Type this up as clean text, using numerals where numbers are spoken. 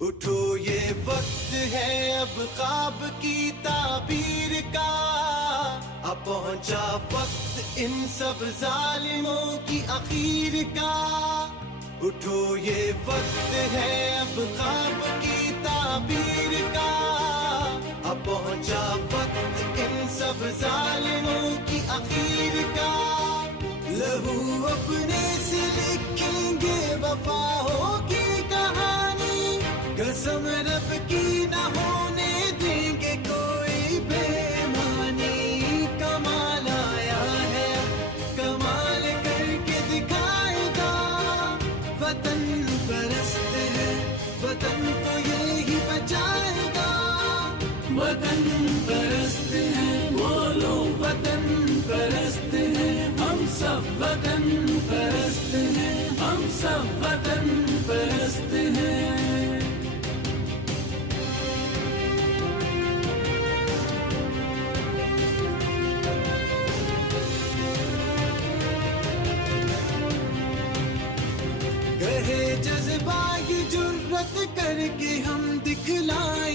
उठो ये वक्त है अब ख्वाब की ताबीर का, अब पहुंचा वक्त इन सब जालिमों की आखिर का। उठो ये वक्त है अब ख्वाब की ताबीर का, अब पहुंचा वक्त इन सब जालिमों की आखिर का। लहू अपने से लिखेंगे वफाओं की कहानी, कसम रब की न होने देंगे कोई बेईमानी। कमाल आया है कमाल करके दिखाएगा, वतन परस्त है वतन तो यही बचाएगा। वतन परस्त है बोलो वतन परस्त है, हम सब वतन परस्त हैं, हम सब वतन परस्त हैं। कहे जज्बा ये जुर्रत करके हम दिखलाए